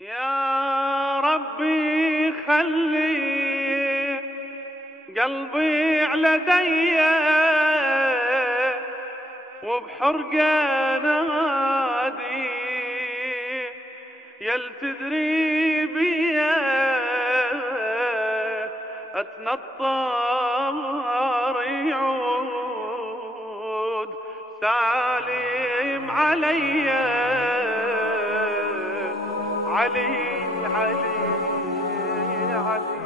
يا ربي خلي قلبي على ديه وبحرقه نادي يل تدري بيه اتنطر يعود سالم علي علي علي علي.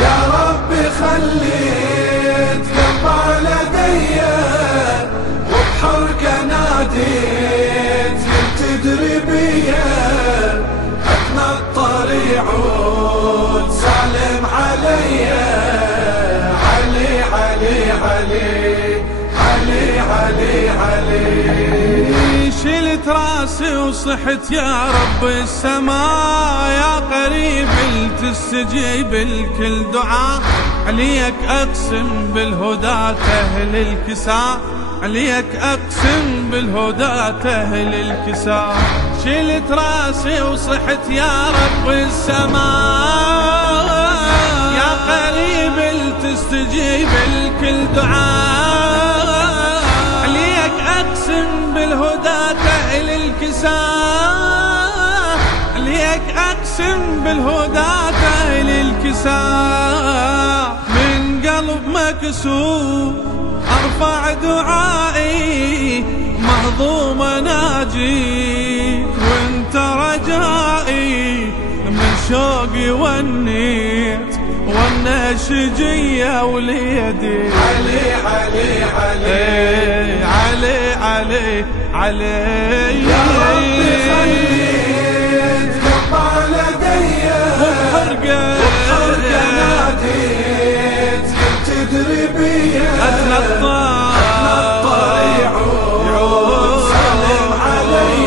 يا ربي خليت قلب على ديه وبحرقه ناديت تدري بيه اتنطر يعود سالم علي علي علي علي علي علي علي. شلت راسي وصحت يا رب السماء يا قريب تستجيب الكل دعاء عليك أقسم بالهدى أهل الكساء عليك أقسم بالهدى أهل الكساء. شلت راسي وصحت يا رب السماء يا قريب تستجيب الكل دعاء عليك أقسم بالهدى أهل الكساء عليك أقسم بالهدى أهل الكساء. من قلب مكسور أرفع دعائي مهضوم ناجيك وانت رجائي من شوقي ونيت والنشجية وليدي علي علي علي علي علي علي. يا ربي خليت قلب على ديه وبحرقه ناديت تدري بيه اتنطر يعود سالم علي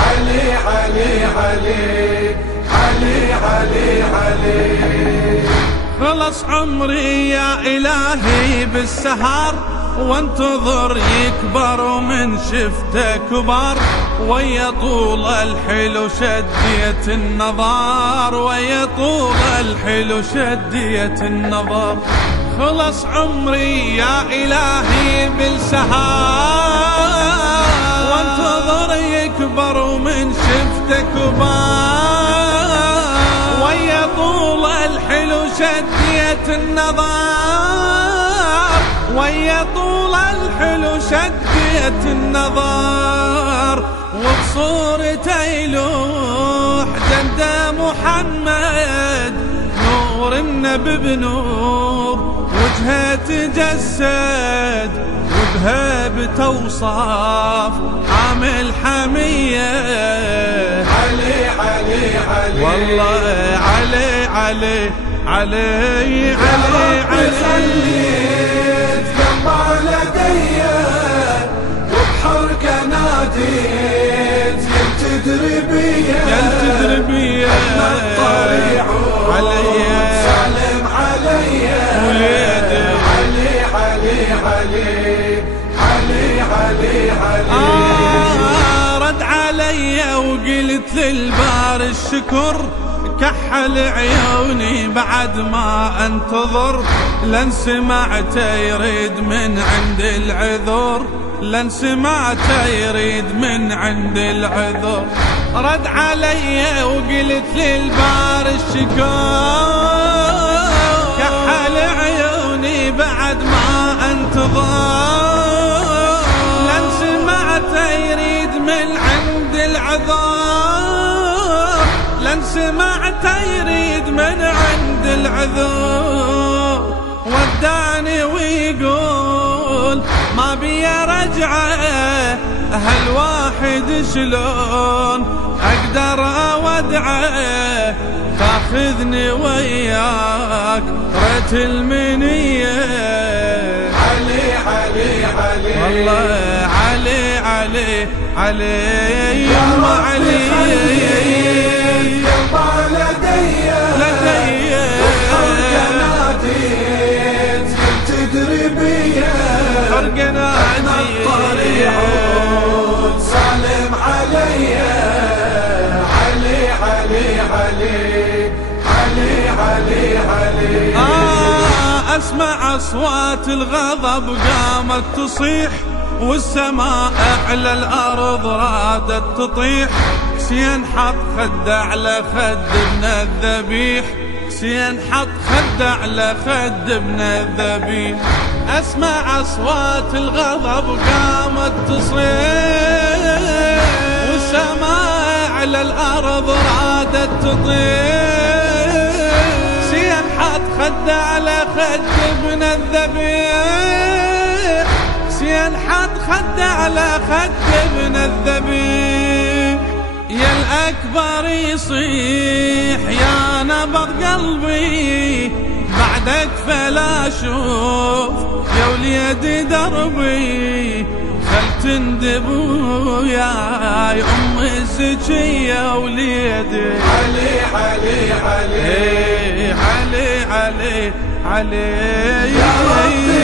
علي علي علي علي علي علي. خلص عمري يا إلهي بالسهر وانتظر يكبر ومن شفته كبر ويا طول الحلو شدية النظر ويا طول الحلو شدية النظر. خلص عمري يا إلهي بالسهر وانتظر يكبر ومن شفته كبر ويا طول الحلو شدية النظر ويا طول الحلو شدية النظر. وبصورته يلوح جد محمد نور النبي بنور وجهه تجسد وبهيبته وصاف عامل حمية علي علي علي والله علي علي علي علي علي. قلب على ديه وبحرقه ناديت تدري بيه اتنطر يعود علي سالم علي وليدي علي علي علي علي علي علي. رد علي وقلت للبار الشكر كحل عيوني بعد ما انتظر لن سمعته يريد من عند العذر لن سمعته يريد من عند العذر. رد علي وقلت للبار الشكر كحل عيوني بعد ما انتظر لن سمعته يريد من عند العذر لن سمعته يريد من عند العذر. وداني ويقول ما بي رجعه هالواحد شلون اقدر اودعه تاخذني وياك ريت المنيه علي علي علي والله علي علي علي يا ما ربي علي خليت قلب على ديه لدي وبحرقه ناديت تدري بيه حرقنا اتنطر يعود سالم علي أسمع أصوات الغضب قامت تصيح، والسماء على الأرض رادت تطيح. حسين حط خده على خد ابن الذبيح، حسين حط خده على خد ابن الذبيح. أسمع أصوات الغضب قامت تصيح، والسماء على الأرض رادت تطيح. حسين حط خده على خد ابن الذبيح، حسين حط خده على خد ابن الذبيح. يا الأكبر يصيح يا نبض قلبي، بعدك فلا أشوف يا وليدي دربي. خل تندبوا يا أم الزكية يا وليدي. علي علي علي علي علي علي يا ربي